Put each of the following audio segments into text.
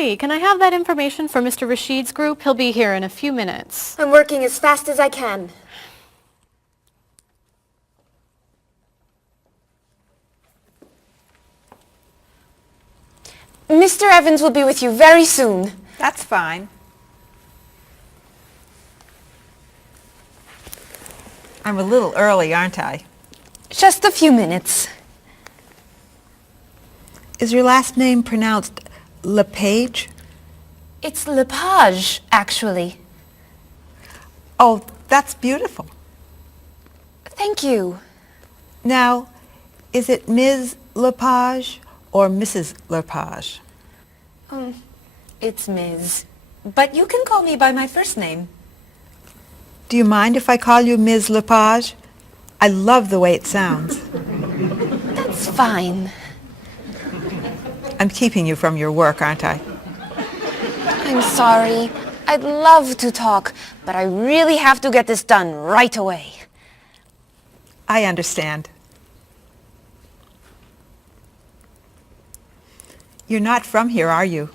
Marie, can I have that information for Mr. Rashid's group? He'll be here in a few minutes. I'm working as fast as I can. Mr. Evans will be with you very soon. That's fine. I'm a little early, aren't I? Just a few minutes. Is your last name pronounced LePage? It's Lepage, actually. Oh, that's beautiful. Thank you. Now, is it Ms. Lepage or Mrs. Lepage? It's Ms. But you can call me by my first name. Do you mind if I call you Ms. Lepage? I love the way it sounds. That's fine. I'm keeping you from your work, aren't I? I'm sorry. I'd love to talk, but I really have to get this done right away. I understand. You're not from here, are you?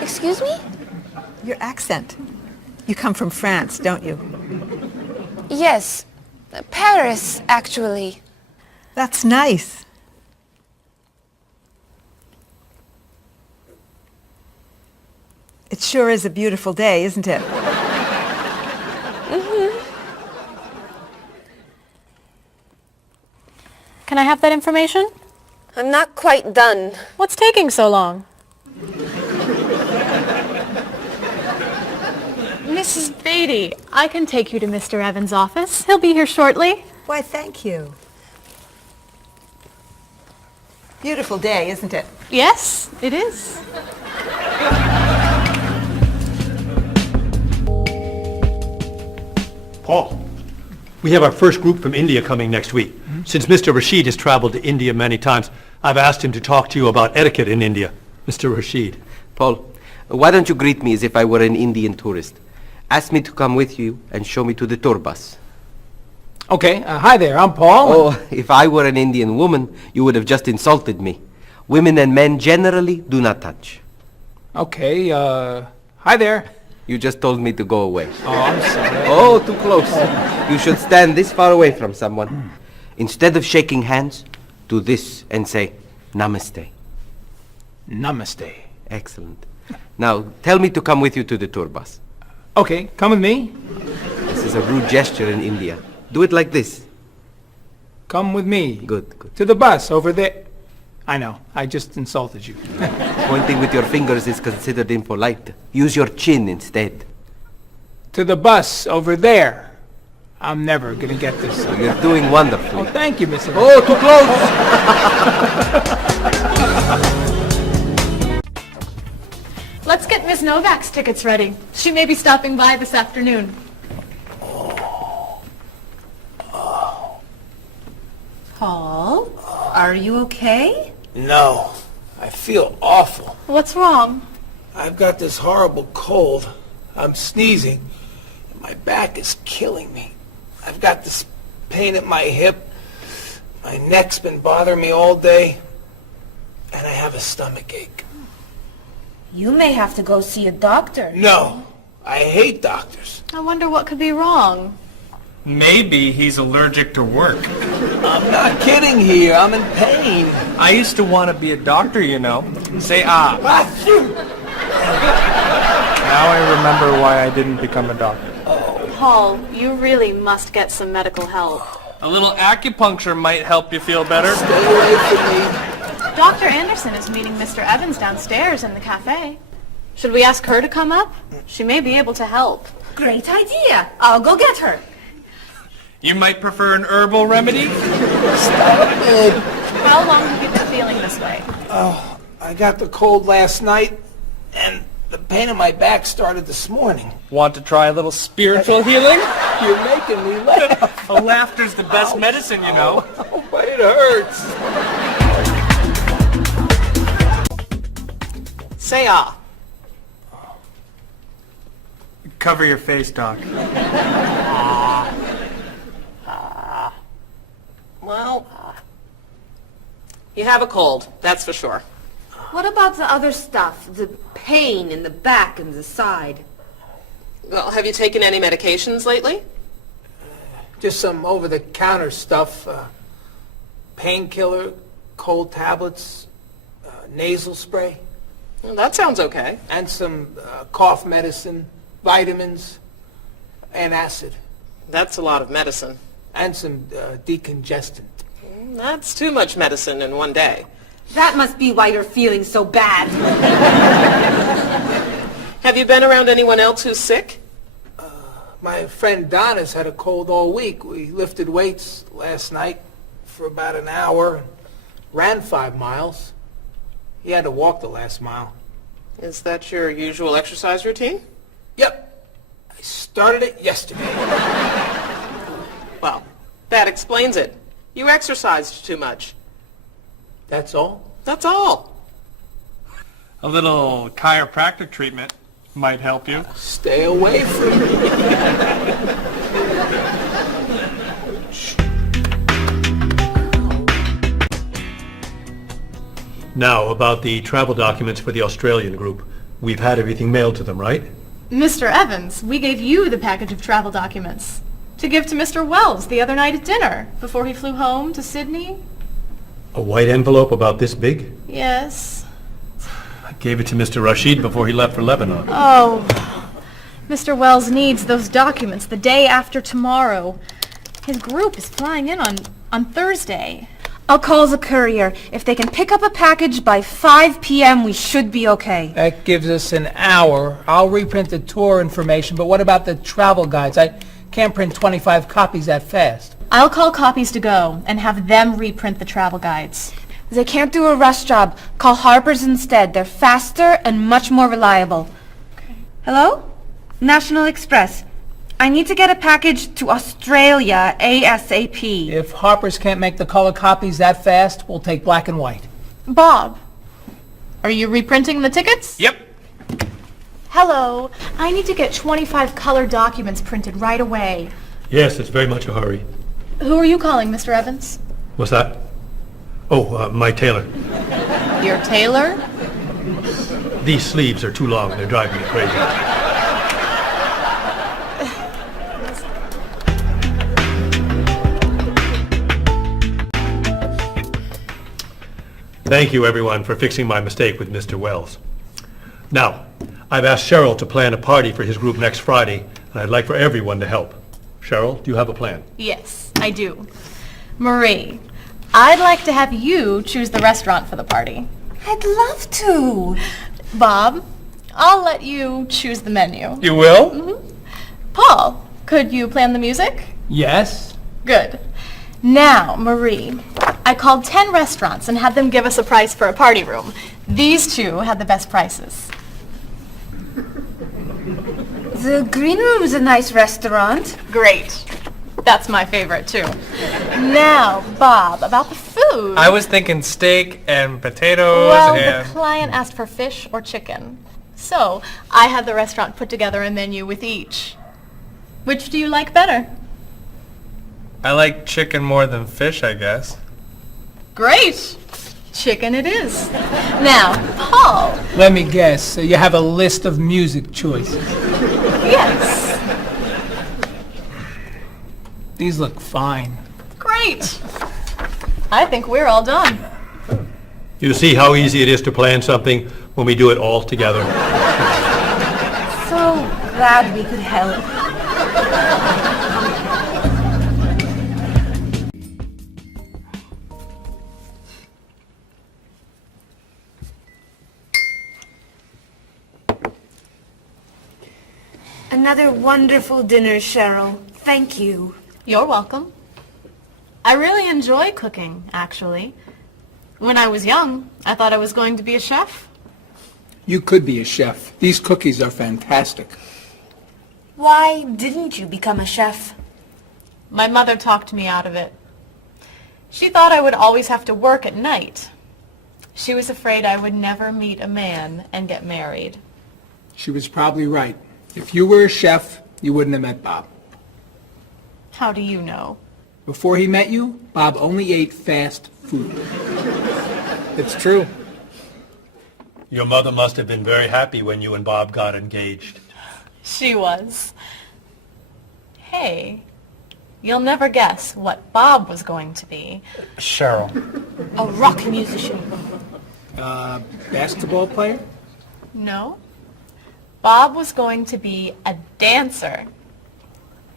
Excuse me? Your accent. You come from France, don't you? Yes. Paris, actually. That's nice. It sure is a beautiful day, isn't it? Can I have that information? I'm not quite done. What's taking so long? Mrs. Beatty, I can take you to Mr. Evans' office. He'll be here shortly. Why, thank you. Beautiful day, isn't it? Yes, it is. Paul, we have our first group from India coming next week. Since Mr. Rashid has traveled to India many times, I've asked him to talk to you about etiquette in India. Mr. Rashid. Paul, why don't you greet me as if I were an Indian tourist? Ask me to come with you and show me to the tour bus. Okay, hi there, I'm Paul. Oh, if I were an Indian woman, you would have just insulted me. Women and men generally do not touch. Okay, hi there. You just told me to go away. Oh, I'm sorry. Oh, too close. You should stand this far away from someone. Instead of shaking hands, do this and say, Namaste. Namaste. Excellent. Now, tell me to come with you to the tour bus. Okay, come with me. This is a rude gesture in India. Do it like this. Come with me. Good, good. To the bus over there. I know, I just insulted you. Pointing with your fingers is considered impolite. Use your chin instead. To the bus over there. I'm never gonna get this. You're doing wonderfully. Oh, thank you, Mr. Oh, too close! Let's get Ms. Novak's tickets ready. She may be stopping by this afternoon. Paul, are you okay? No, I feel awful. What's wrong? I've got this horrible cold. I'm sneezing, and my back is killing me. I've got this pain at my hip. My neck's been bothering me all day, and I have a stomach ache. You may have to go see a doctor. No, I hate doctors. I wonder what could be wrong. Maybe he's allergic to work. I'm not kidding here. I'm in pain. I used to want to be a doctor, you know. Say ah. Now I remember why I didn't become a doctor. Paul, you really must get some medical help. A little acupuncture might help you feel better. Stay away from me. Dr. Anderson is meeting Mr. Evans downstairs in the cafe. Should we ask her to come up? She may be able to help. Great idea. I'll go get her. You might prefer an herbal remedy? Stop it. How long have you been feeling this way? Oh, I got the cold last night, and the pain in my back started this morning. Want to try a little spiritual healing? You're making me laugh. Oh, laughter's the best medicine, you know. Oh, but it hurts. Say ah. Cover your face, Doc. Well, you have a cold, that's for sure. What about the other stuff? The pain in the back and the side? Well, have you taken any medications lately? Just some over-the-counter stuff. Painkiller, cold tablets, nasal spray. Well, that sounds okay. And some cough medicine, vitamins, and acid. That's a lot of medicine. And some decongestant. That's too much medicine in one day. That must be why you're feeling so bad. Have you been around anyone else who's sick? My friend Donna's had a cold all week. We lifted weights last night for about an hour and ran 5 miles. He had to walk the last mile. Is that your usual exercise routine? Yep. I started it yesterday. Well, that explains it. You exercised too much. That's all? That's all. A little chiropractic treatment might help you. Stay away from me. Now, about the travel documents for the Australian group. We've had everything mailed to them, right? Mr. Evans, we gave you the package of travel documents to give to Mr. Wells the other night at dinner before he flew home to Sydney. A white envelope about this big? Yes. I gave it to Mr. Rashid before he left for Lebanon. Oh, Mr. Wells needs those documents the day after tomorrow. His group is flying in on Thursday. I'll call the courier. If they can pick up a package by 5 p.m., we should be okay. That gives us an hour. I'll reprint the tour information, but what about the travel guides? I can't print 25 copies that fast. I'll call Copies to Go and have them reprint the travel guides. They can't do a rush job. Call Harper's instead. They're faster and much more reliable. Okay. Hello? National Express. I need to get a package to Australia ASAP. If Harper's can't make the color copies that fast, we'll take black and white. Bob, are you reprinting the tickets? Yep. Hello. I need to get 25 color documents printed right away. Yes, it's very much a hurry. Who are you calling, Mr. Evans? What's that? Oh, my tailor. Your tailor? These sleeves are too long. They're driving me crazy. Thank you, everyone, for fixing my mistake with Mr. Wells. Now, I've asked Cheryl to plan a party for his group next Friday, and I'd like for everyone to help. Cheryl, do you have a plan? Yes, I do. Marie, I'd like to have you choose the restaurant for the party. I'd love to. Bob, I'll let you choose the menu. You will? Mm-hmm. Paul, could you plan the music? Yes? Good. Now, Marie, I called 10 restaurants and had them give us a price for a party room. These two had the best prices. The Green Room's a nice restaurant. Great. That's my favorite, too. Now, Bob, about the food. I was thinking steak and potatoes Well, and... the client asked for fish or chicken. So, I had the restaurant put together a menu with each. Which do you like better? I like chicken more than fish, I guess. Great. Chicken it is. Now, Paul. Let me guess. So you have a list of music choices. Yes. These look fine. Great. I think we're all done. You see how easy it is to plan something when we do it all together. So glad we could help. Another wonderful dinner, Cheryl. Thank you. You're welcome. I really enjoy cooking, actually. When I was young, I thought I was going to be a chef. You could be a chef. These cookies are fantastic. Why didn't you become a chef? My mother talked me out of it. She thought I would always have to work at night. She was afraid I would never meet a man and get married. She was probably right. If you were a chef, you wouldn't have met Bob. How do you know? Before he met you, Bob only ate fast food. It's true. Your mother must have been very happy when you and Bob got engaged. She was. Hey, you'll never guess what Bob was going to be. Cheryl. A rock musician. Basketball player? No. Bob was going to be a dancer.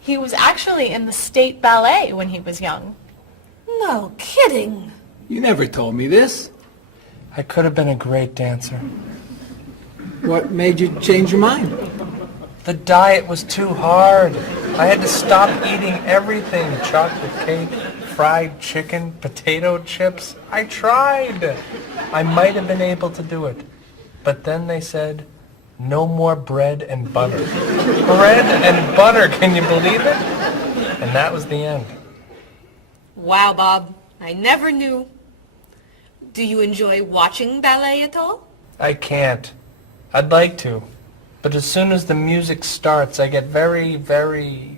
He was actually in the state ballet when he was young. No kidding. You never told me this. I could have been a great dancer. What made you change your mind? The diet was too hard. I had to stop eating everything. Chocolate cake, fried chicken, potato chips. I tried. I might have been able to do it. But then they said, no more bread and butter. Bread and butter, can you believe it? And that was the end. Wow, Bob. I never knew. Do you enjoy watching ballet at all? I can't. I'd like to. But as soon as the music starts, I get very, very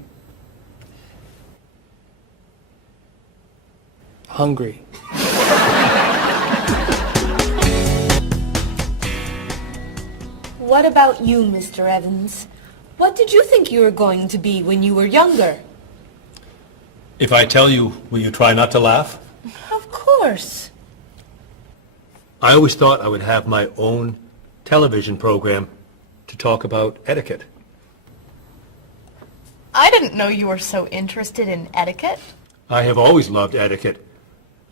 hungry. What about you, Mr. Evans? What did you think you were going to be when you were younger? If I tell you, will you try not to laugh? Of course. I always thought I would have my own television program to talk about etiquette. I didn't know you were so interested in etiquette. I have always loved etiquette.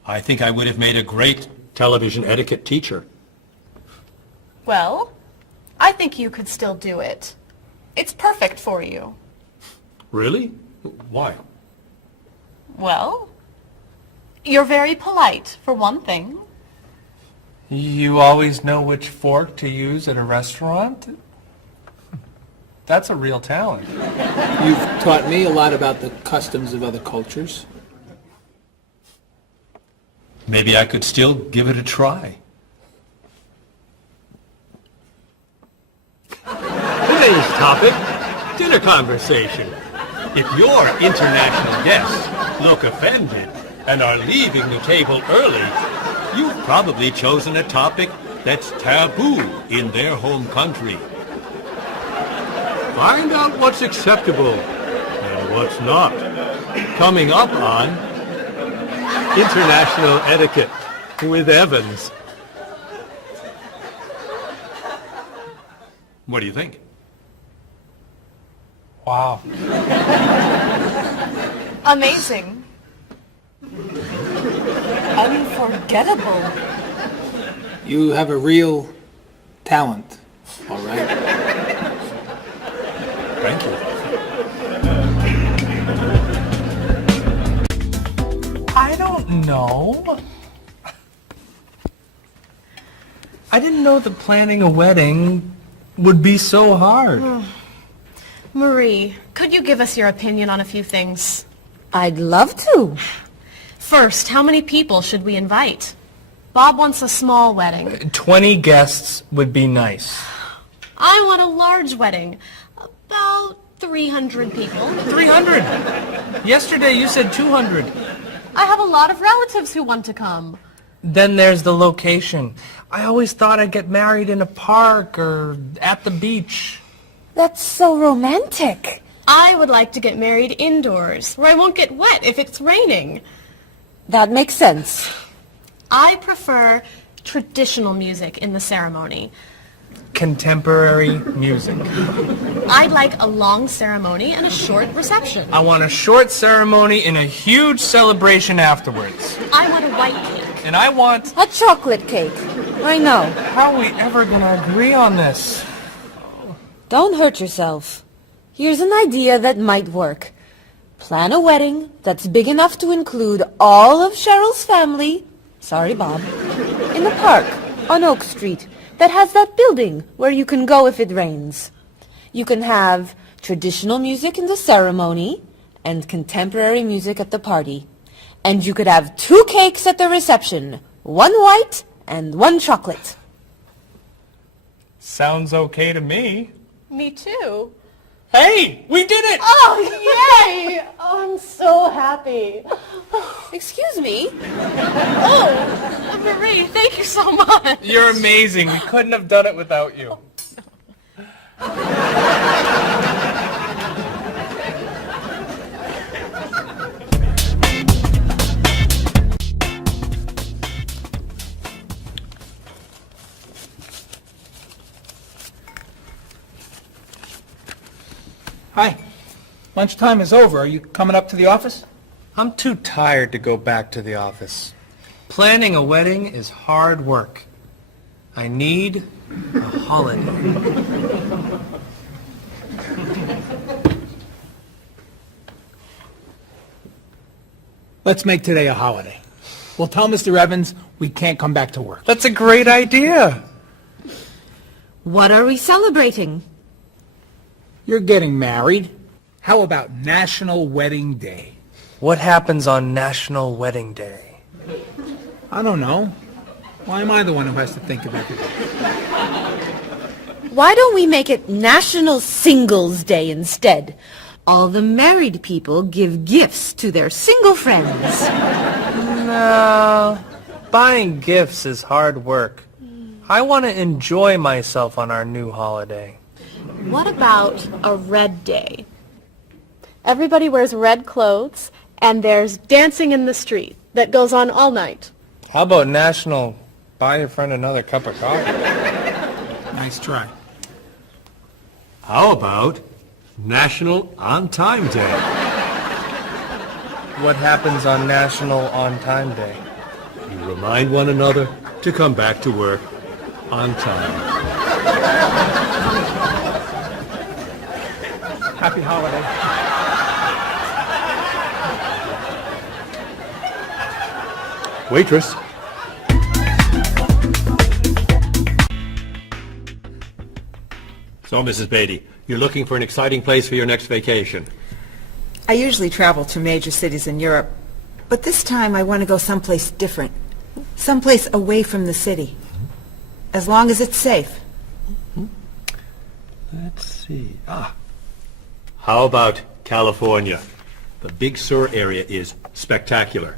I think I would have made a great television etiquette teacher. Well, I think you could still do it. It's perfect for you. Really? Why? Well, you're very polite, for one thing. You always know which fork to use at a restaurant? That's a real talent. You've taught me a lot about the customs of other cultures. Maybe I could still give it a try. Today's topic, dinner conversation. If your international guests look offended and are leaving the table early, you've probably chosen a topic that's taboo in their home country. Find out what's acceptable and what's not. Coming up on International Etiquette with Evans. What do you think? Wow. Amazing. Unforgettable. You have a real talent, all right? Thank you. I don't know. I didn't know that planning a wedding would be so hard. Marie, could you give us your opinion on a few things? I'd love to. First, how many people should we invite? Bob wants a small wedding. 20 guests would be nice. I want a large wedding. About 300 people. 300? Yesterday you said 200. I have a lot of relatives who want to come. Then there's the location. I always thought I'd get married in a park or at the beach. That's so romantic. I would like to get married indoors, where I won't get wet if it's raining. That makes sense. I prefer traditional music in the ceremony. Contemporary music. I'd like a long ceremony and a short reception. I want a short ceremony and a huge celebration afterwards. I want a white cake. And I want... A chocolate cake. I know. How are we ever going to agree on this? Don't hurt yourself. Here's an idea that might work. Plan a wedding that's big enough to include all of Cheryl's family, sorry Bob, in the park on Oak Street that has that building where you can go if it rains. You can have traditional music in the ceremony and contemporary music at the party. And you could have 2 cakes at the reception, 1 white and 1 chocolate. Sounds okay to me. Me too. Hey, we did it! Oh, yay! Oh, I'm so happy. Excuse me? Oh, Marie, thank you so much. You're amazing. We couldn't have done it without you. Hi. Lunchtime is over. Are you coming up to the office? I'm too tired to go back to the office. Planning a wedding is hard work. I need a holiday. Let's make today a holiday. We'll tell Mr. Evans we can't come back to work. That's a great idea. What are we celebrating? You're getting married. How about National Wedding Day? What happens on National Wedding Day? I don't know. Why am I the one who has to think of everything? Why don't we make it National Singles Day instead? All the married people give gifts to their single friends. No, buying gifts is hard work. I want to enjoy myself on our new holiday. What about a red day? Everybody wears red clothes, and there's dancing in the street that goes on all night. How about National Buy Your Friend Another Cup of Coffee? Nice try. How about National On Time Day? What happens on National On Time Day? You remind one another to come back to work on time. Happy holiday. Waitress. So, Mrs. Beatty, you're looking for an exciting place for your next vacation. I usually travel to major cities in Europe, but this time I want to go someplace different. Someplace away from the city. As long as it's safe. Let's see. How about California? The Big Sur area is spectacular.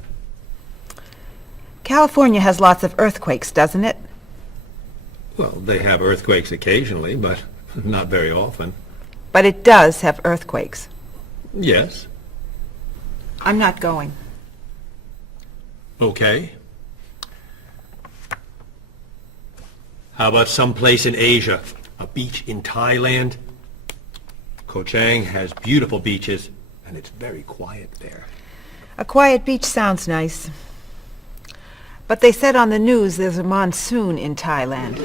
California has lots of earthquakes, doesn't it? Well, they have earthquakes occasionally, but not very often. But it does have earthquakes. Yes. I'm not going. Okay. How about someplace in Asia? A beach in Thailand? Koh Chang has beautiful beaches, and it's very quiet there. A quiet beach sounds nice. But they said on the news there's a monsoon in Thailand.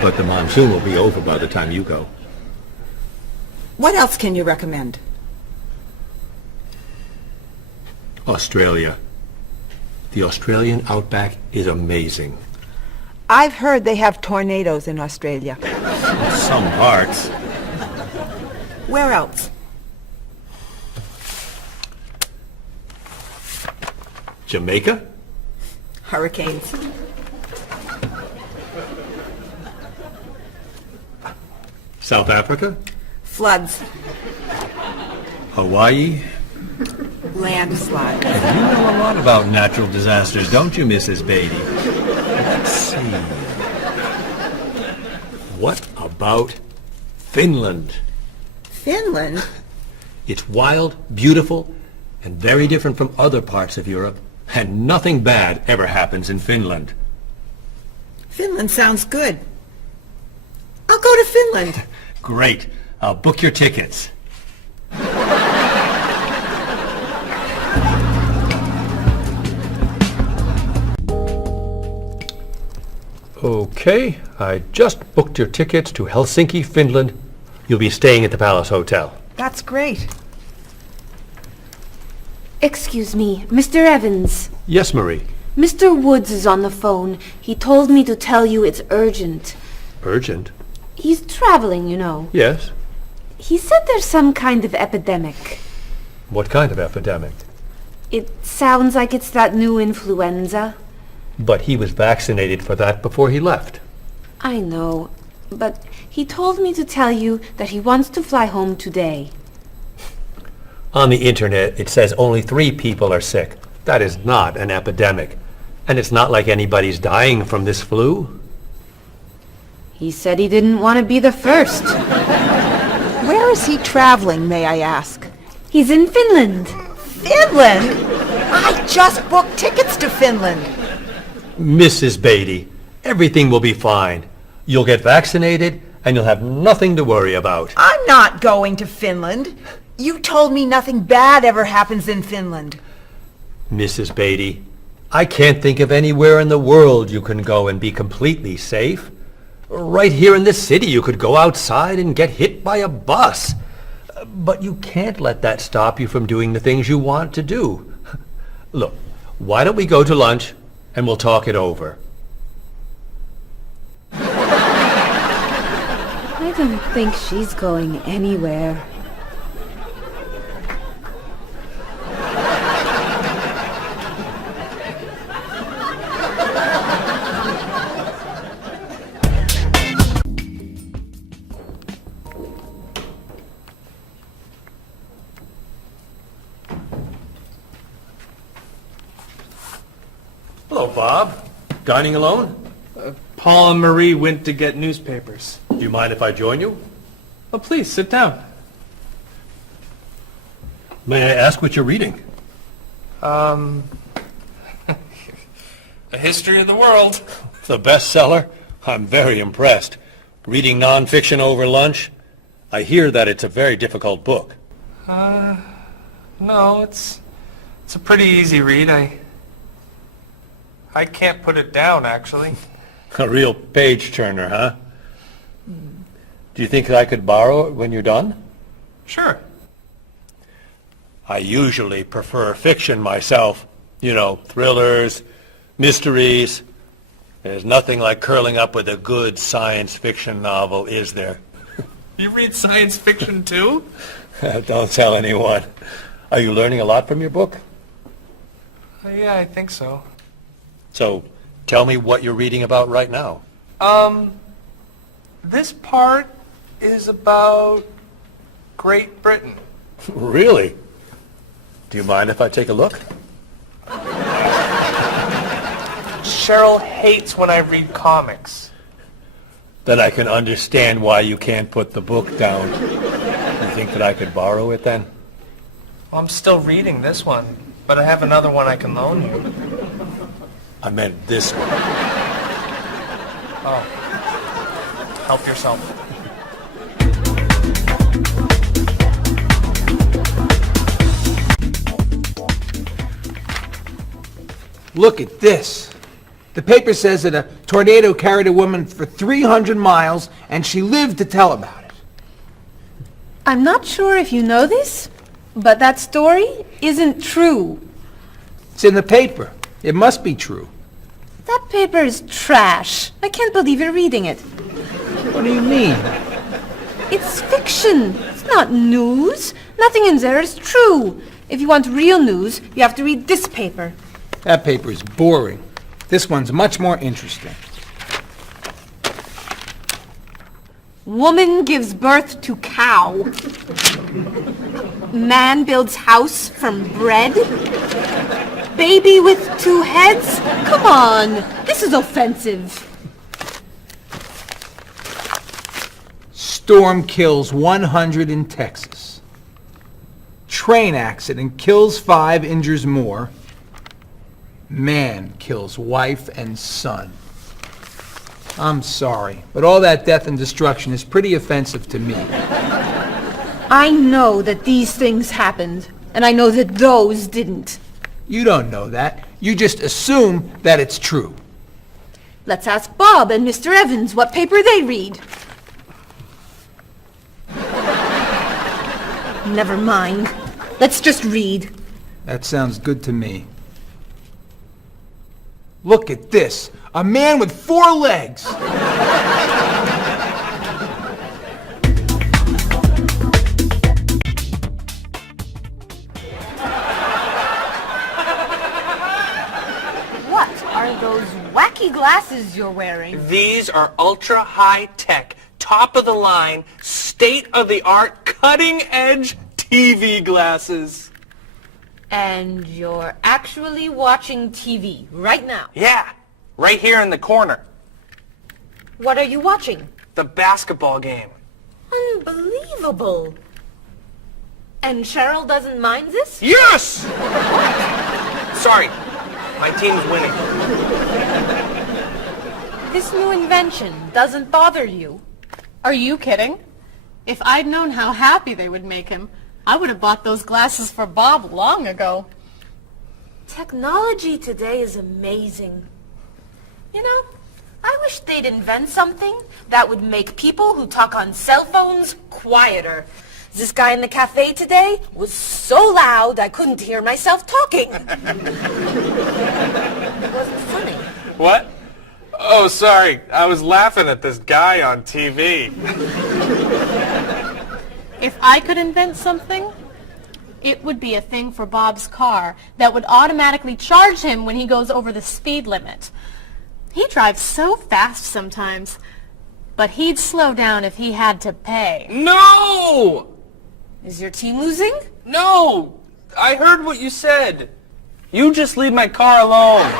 But the monsoon will be over by the time you go. What else can you recommend? Australia. The Australian outback is amazing. I've heard they have tornadoes in Australia. In some parts. Where else? Jamaica? Hurricanes. South Africa? Floods. Hawaii? Landslide. You know a lot about natural disasters, don't you, Mrs. Beatty? Let's see. What about Finland? Finland? It's wild, beautiful, and very different from other parts of Europe, and nothing bad ever happens in Finland. Finland sounds good. I'll go to Finland. Great. I'll book your tickets. Okay, I just booked your tickets to Helsinki, Finland. You'll be staying at the Palace Hotel. That's great. Excuse me, Mr. Evans. Yes, Marie. Mr. Woods is on the phone. He told me to tell you it's urgent. Urgent? He's traveling, you know. Yes. He said there's some kind of epidemic. What kind of epidemic? It sounds like it's that new influenza. But he was vaccinated for that before he left. I know, but he told me to tell you that he wants to fly home today. On the internet, it says only 3 people are sick. That is not an epidemic. And it's not like anybody's dying from this flu. He said he didn't want to be the first. Where is he traveling, may I ask? He's in Finland. Finland? I just booked tickets to Finland. Mrs. Beatty, everything will be fine. You'll get vaccinated, and you'll have nothing to worry about. I'm not going to Finland. You told me nothing bad ever happens in Finland. Mrs. Beatty, I can't think of anywhere in the world you can go and be completely safe. Right here in this city, you could go outside and get hit by a bus. But you can't let that stop you from doing the things you want to do. Look, why don't we go to lunch and we'll talk it over? I don't think she's going anywhere. Hello, Bob. Dining alone? Paul and Marie went to get newspapers. Do you mind if I join you? Oh, please, sit down. May I ask what you're reading? A history of the world. The bestseller? I'm very impressed. Reading nonfiction over lunch? I hear that it's a very difficult book. No, it's a pretty easy read. I can't put it down, actually. A real page-turner, huh? Do you think I could borrow it when you're done? Sure. I usually prefer fiction myself. You know, thrillers, mysteries. There's nothing like curling up with a good science fiction novel, is there? You read science fiction, too? Don't tell anyone. Are you learning a lot from your book? Yeah, I think so. So, tell me what you're reading about right now. This part is about Great Britain. Really? Do you mind if I take a look? Cheryl hates when I read comics. Then I can understand why you can't put the book down. You think that I could borrow it then? Well, I'm still reading this one, but I have another one I can loan you. I meant this one. Oh. Help yourself. Look at this. The paper says that a tornado carried a woman for 300 miles, and she lived to tell about it. I'm not sure if you know this, but that story isn't true. It's in the paper. It must be true. That paper is trash. I can't believe you're reading it. What do you mean? It's fiction. It's not news. Nothing in there is true. If you want real news, you have to read this paper. That paper is boring. This one's much more interesting. Woman gives birth to cow. Man builds house from bread. Baby with 2 heads? Come on, this is offensive. Storm kills 100 in Texas. Train accident kills 5, injures more. Man kills wife and son. I'm sorry, but all that death and destruction is pretty offensive to me. I know that these things happened, and I know that those didn't. You don't know that. You just assume that it's true. Let's ask Bob and Mr. Evans what paper they read. Never mind. Let's just read. That sounds good to me. Look at this. A man with 4 legs. What are those wacky glasses you're wearing? These are ultra high tech, top of the line, state of the art, cutting edge TV glasses. And you're actually watching TV right now? Yeah, right here in the corner. What are you watching? The basketball game. Unbelievable. And Cheryl doesn't mind this? Yes! Sorry, my team's winning. This new invention doesn't bother you? Are you kidding? If I'd known how happy they would make him, I would have bought those glasses for Bob long ago. Technology today is amazing. You know, I wish they'd invent something that would make people who talk on cell phones quieter. This guy in the cafe today was so loud I couldn't hear myself talking. It wasn't funny. What? Oh, sorry. I was laughing at this guy on TV. If I could invent something, it would be a thing for Bob's car that would automatically charge him when he goes over the speed limit. He drives so fast sometimes, but he'd slow down if he had to pay. No! Is your team losing? No! I heard what you said. You just leave my car alone.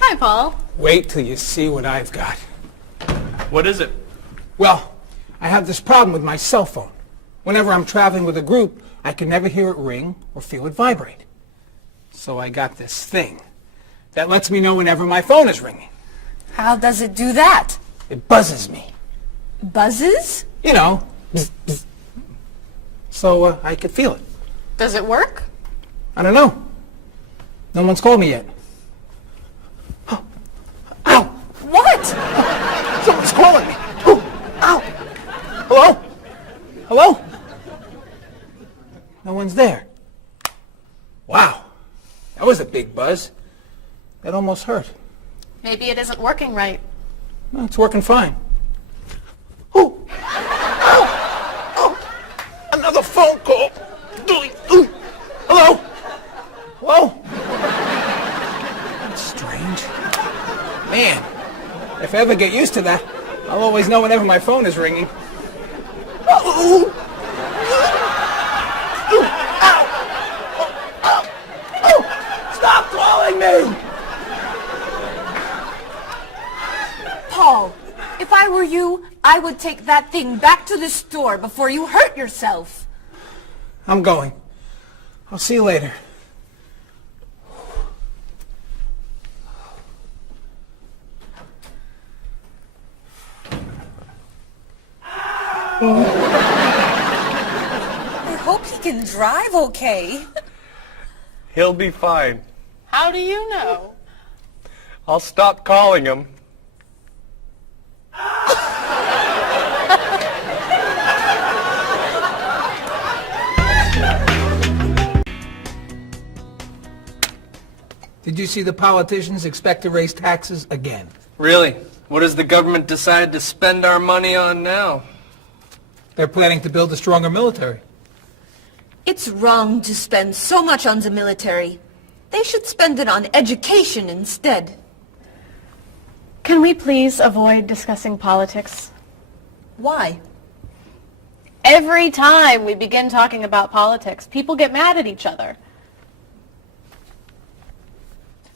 Hi, Paul. Wait till you see what I've got. What is it? Well, I have this problem with my cell phone. Whenever I'm traveling with a group, I can never hear it ring or feel it vibrate. So I got this thing that lets me know whenever my phone is ringing. How does it do that? It buzzes me. Buzzes? You know, bzz, bzz. So I could feel it. Does it work? I don't know. No one's called me yet. Ow! What? Someone's calling me. Ooh, ow! Hello? Hello? No one's there. Wow. That was a big buzz. That almost hurt. Maybe it isn't working right. No, it's working fine. Ooh! Ow! Oh! Another phone call. Ooh. Hello? Hello? That's strange. Man, if I ever get used to that, I'll always know whenever my phone is ringing. Oh! Stop calling me! Paul, if I were you, I would take that thing back to the store before you hurt yourself. I'm going. I'll see you later. I hope he can drive okay. He'll be fine. How do you know? I'll stop calling him. Did you see the politicians expect to raise taxes again? Really? What has the government decided to spend our money on now? They're planning to build a stronger military. It's wrong to spend so much on the military. They should spend it on education instead. Can we please avoid discussing politics? Why? Every time we begin talking about politics, people get mad at each other.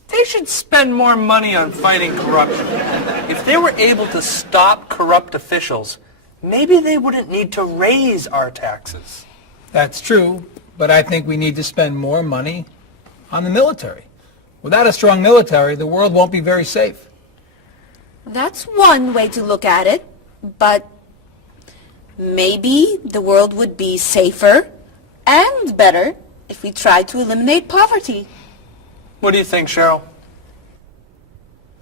They should spend more money on fighting corruption. If they were able to stop corrupt officials, maybe they wouldn't need to raise our taxes. That's true, but I think we need to spend more money on the military. Without a strong military, the world won't be very safe. That's one way to look at it, but maybe the world would be safer and better if we tried to eliminate poverty. What do you think, Cheryl?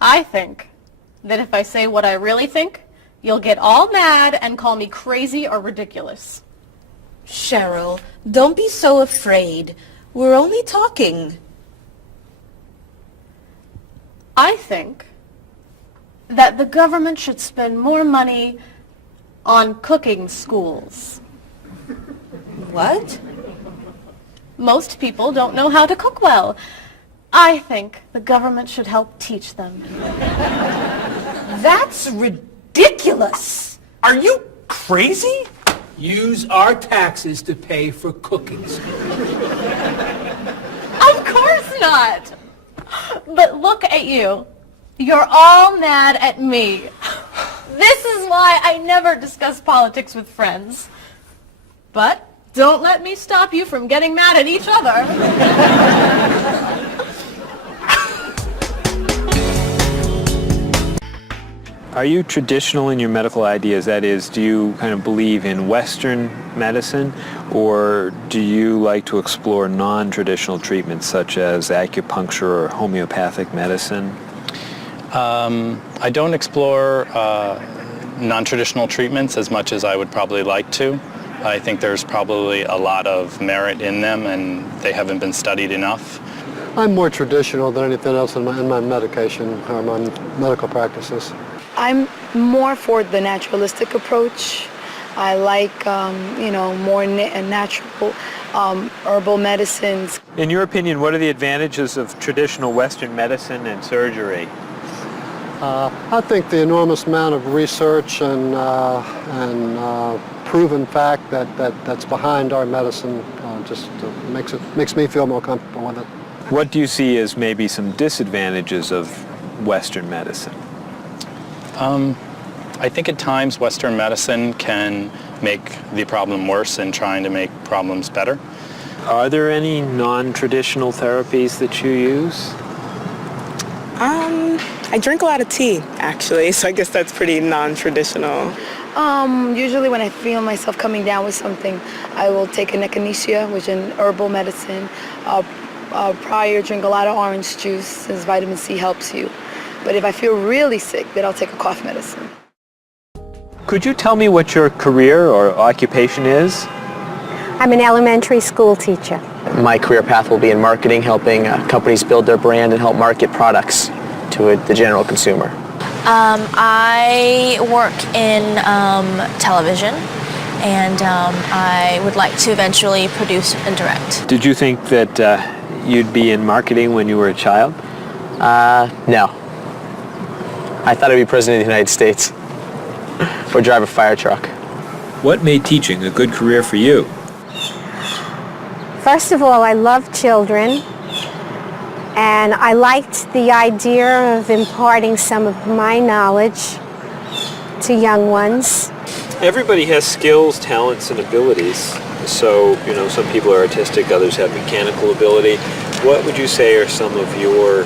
I think that if I say what I really think, you'll get all mad and call me crazy or ridiculous. Cheryl, don't be so afraid. We're only talking. I think that the government should spend more money on cooking schools. What? Most people don't know how to cook well. I think the government should help teach them. That's ridiculous. Are you crazy? Use our taxes to pay for cooking school. Of course not. But look at you. You're all mad at me. This is why I never discuss politics with friends. But don't let me stop you from getting mad at each other. Are you traditional in your medical ideas? That is, do you kind of believe in Western medicine, or do you like to explore non-traditional treatments such as acupuncture or homeopathic medicine? I don't explore non-traditional treatments as much as I would probably like to. I think there's probably a lot of merit in them, and they haven't been studied enough. I'm more traditional than anything else in my medication or my medical practices. I'm more for the naturalistic approach. I like, more natural herbal medicines. In your opinion, what are the advantages of traditional Western medicine and surgery? I think the enormous amount of research and proven fact that's behind our medicine just makes me feel more comfortable with it. What do you see as maybe some disadvantages of Western medicine? I think at times Western medicine can make the problem worse in trying to make problems better. Are there any non-traditional therapies that you use? I drink a lot of tea, actually, so I guess that's pretty non-traditional. Usually when I feel myself coming down with something, I will take an echinacea, which is an herbal medicine. Prior, drink a lot of orange juice, since vitamin C helps you. But if I feel really sick, then I'll take a cough medicine. Could you tell me what your career or occupation is? I'm an elementary school teacher. My career path will be in marketing, helping companies build their brand and help market products to the general consumer. I work in television, and I would like to eventually produce and direct. Did you think that you'd be in marketing when you were a child? No. I thought I'd be president of the United States or drive a fire truck. What made teaching a good career for you? First of all, I love children, and I liked the idea of imparting some of my knowledge to young ones. Everybody has skills, talents, and abilities. So, some people are artistic, others have mechanical ability. What would you say are some of your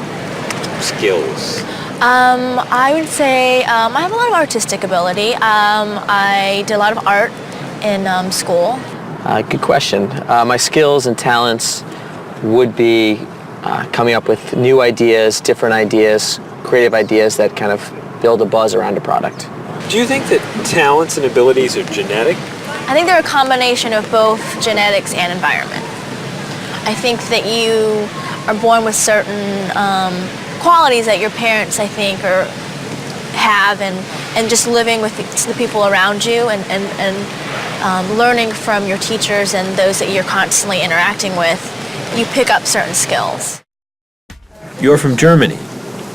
skills? I would say I have a lot of artistic ability. I did a lot of art in school. Good question. My skills and talents would be coming up with new ideas, different ideas, creative ideas that kind of build a buzz around a product. Do you think that talents and abilities are genetic? I think they're a combination of both genetics and environment. I think that you are born with certain qualities that your parents, I think, have, and just living with the people around you and learning from your teachers and those that you're constantly interacting with, you pick up certain skills. You're from Germany.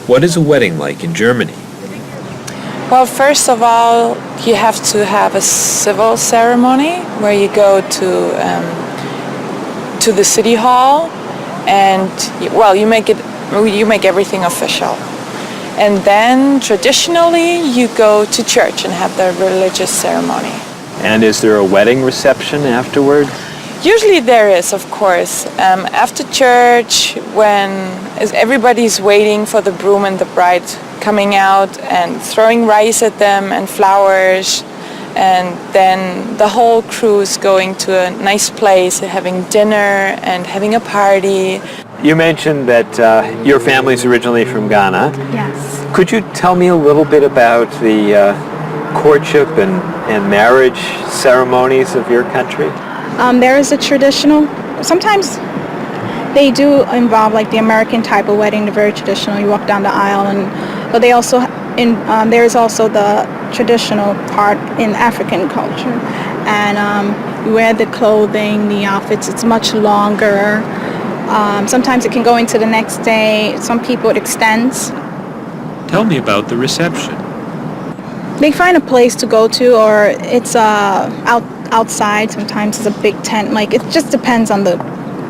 What is a wedding like in Germany? Well, first of all, you have to have a civil ceremony where you go to the city hall, and you make everything official. And then traditionally you go to church and have the religious ceremony. And is there a wedding reception afterward? Usually there is, of course. After church, when everybody's waiting for the groom and the bride coming out and throwing rice at them and flowers, and then the whole crew is going to a nice place, having dinner and having a party. You mentioned that your family's originally from Ghana. Yes. Could you tell me a little bit about the courtship and marriage ceremonies of your country? There is a traditional, sometimes they do involve like the American type of wedding, the very traditional, you walk down the aisle, but they also, there is also the traditional part in African culture. And You wear the clothing, the outfits, it's much longer. Sometimes it can go into the next day. Some people it extends. Tell me about the reception. They find a place to go to, or it's outside. Sometimes it's a big tent. Like, it just depends on the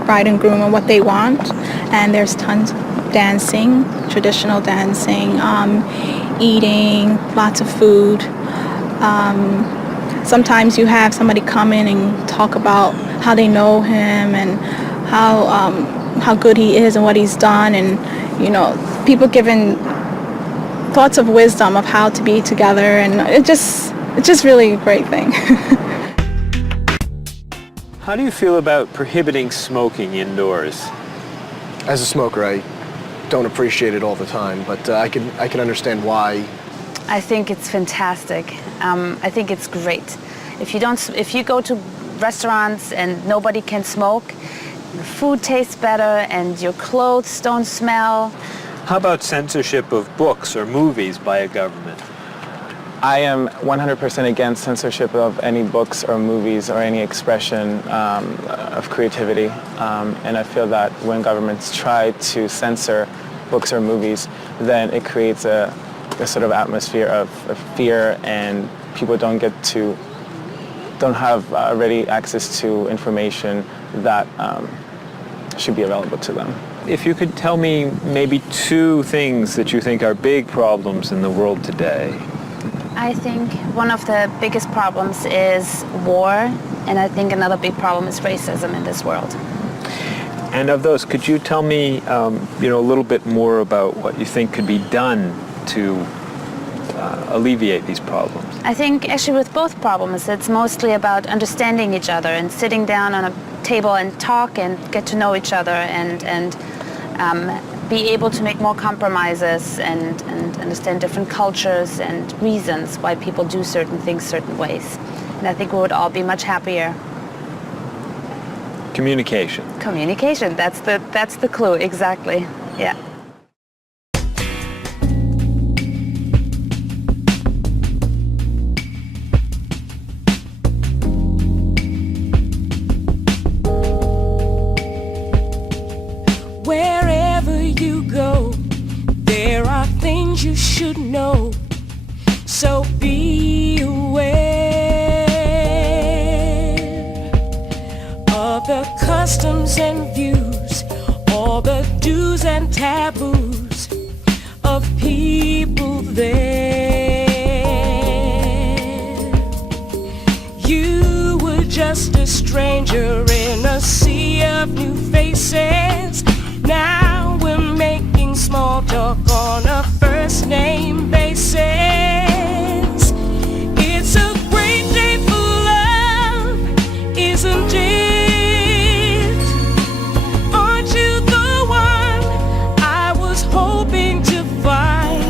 bride and groom and what they want. And there's tons of dancing, traditional dancing, eating, lots of food. Sometimes you have somebody come in and talk about how they know him and how good he is and what he's done, and people giving thoughts of wisdom of how to be together, and it's just really a great thing. How do you feel about prohibiting smoking indoors? As a smoker, I don't appreciate it all the time, but I can understand why. I think it's fantastic. I think it's great. If you go to restaurants and nobody can smoke, the food tastes better and your clothes don't smell. How about censorship of books or movies by a government? I am 100% against censorship of any books or movies or any expression of creativity. And I feel that when governments try to censor books or movies, then it creates a sort of atmosphere of fear, and people don't have ready access to information that should be available to them. If you could tell me maybe two things that you think are big problems in the world today. I think one of the biggest problems is war, and I think another big problem is racism in this world. And of those, could you tell me a little bit more about what you think could be done to alleviate these problems? I think actually with both problems, it's mostly about understanding each other and sitting down on a table and talk and get to know each other and be able to make more compromises and understand different cultures and reasons why people do certain things certain ways. And I think we would all be much happier. Communication. Communication, that's the clue, exactly, yeah. Wherever you go, there are things you should know, so be aware of the customs and views, all the do's and taboos of people there. You were just a stranger in a sea of new faces. Now we're making small talk on a first name basis. It's a great day for love, isn't it? Aren't you the one I was hoping to find?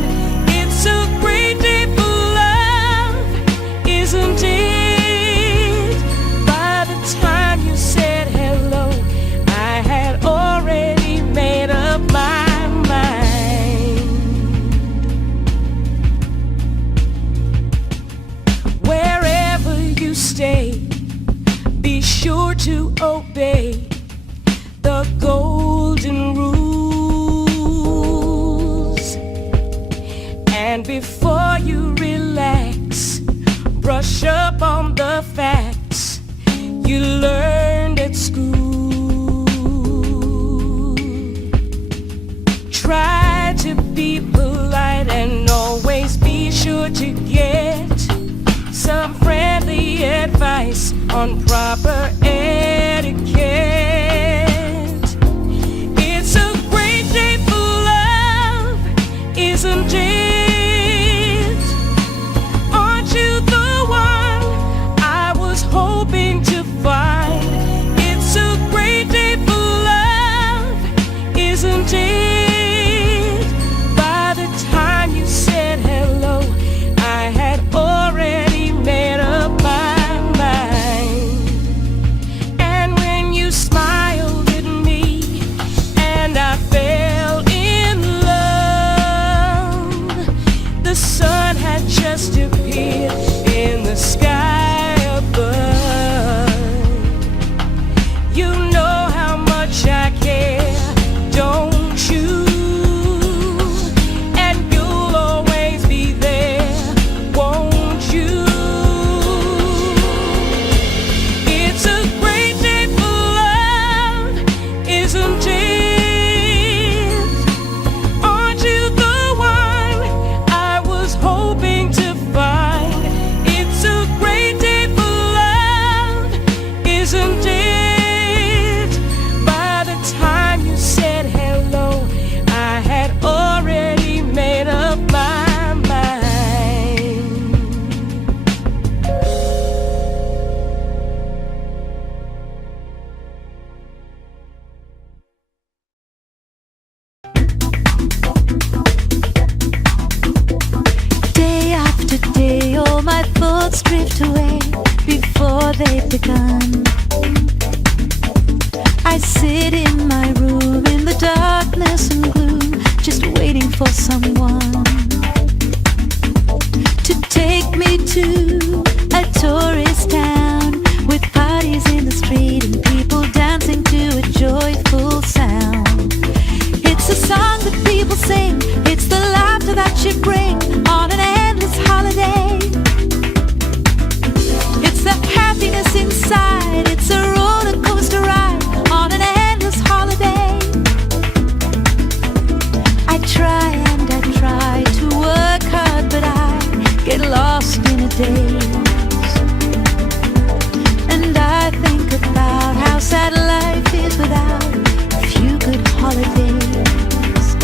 It's a great day for love, isn't it? By the time you said hello, I had already made up my mind. Wherever you stay, be sure to obey the golden rules. And before you relax, brush up on the facts you learned at school. Try to be polite and always be sure to get some friendly advice on proper etiquette. It's a great day for love, isn't it? Aren't you the one I was hoping to find? they've begun. I sit in my room in the darkness and gloom, just waiting for someone to take me to a tourist town with parties in the street and people dancing to a joyful sound. It's a song that people sing, it's the laughter that you bring on an endless holiday. It's the happiness inside, it's a roller coaster ride on an endless holiday. I try and I try to work hard, but I get lost in a daze. And I think about how sad life is without a few good holidays.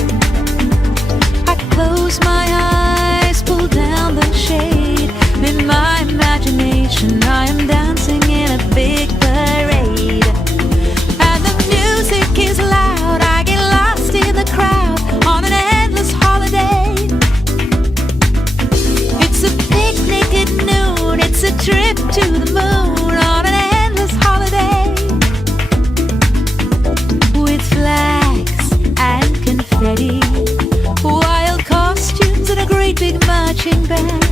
I close my eyes, pull down the shade. In my imagination I am dancing in a big parade. And the music is loud, I get lost in the crowd on an endless holiday. It's a picnic at noon, it's a trip to the moon on an endless holiday. With flags and confetti, wild costumes and a great big marching band,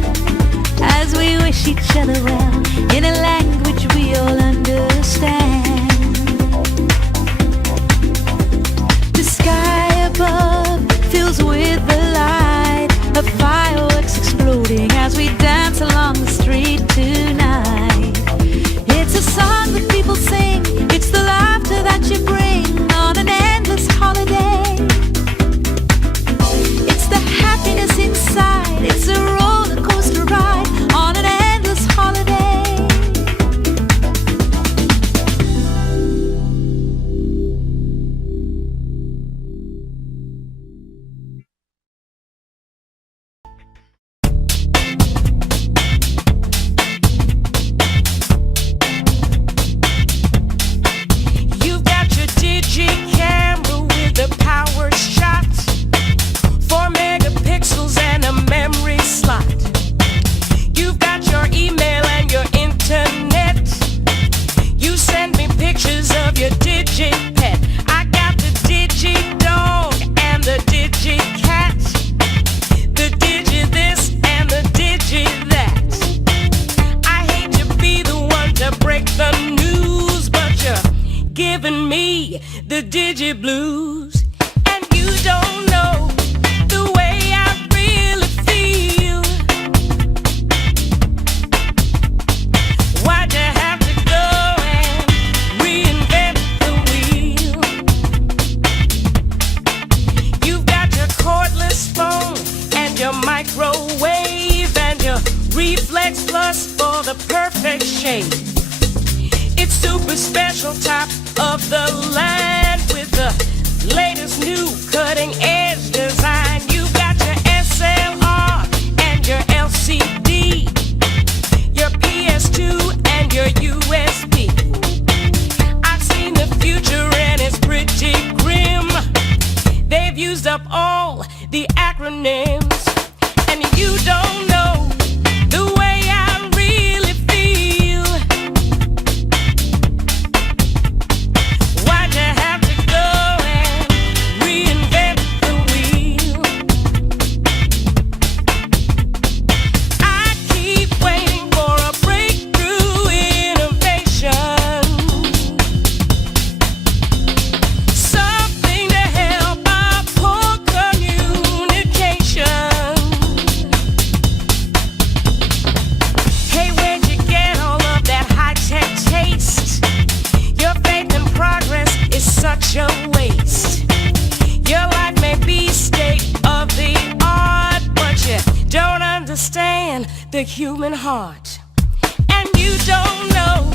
as we wish each other well in a language we all understand. The sky above fills with the light of fireworks exploding as we dance along the street tonight. It's a song that people sing, it's the laughter that you bring on an endless holiday. It's the happiness inside, it's a roller coaster ride on an endless holiday. You've got your digi camera with the power shot, 4 megapixels and a memory slot. You've got your email and your internet. You send me pictures of your digi pet. I got the digi dog and the digi cat, the digi this and the digi that. I hate to be the one to break the news, but you're giving me the digi blues. And you don't know the way I really feel. Why'd you have to go and reinvent the wheel? You've got your cordless phone and your microwave and your reflex plus for the perfect shape. It's super special, top of the line with the latest new cutting edge design. You've got your SLR and your LCD, your PS2 and your USB. I've seen the future and it's pretty grim. They've used up all the acronyms, and you don't know the way I really feel. Why'd you have to go and reinvent the wheel? I keep waiting for a breakthrough innovation, something to help our poor communication. Hey, where'd you get all of that high-tech taste? Your faith in progress is such a waste. Your life may be state of the art, but you don't understand the human heart. And you don't know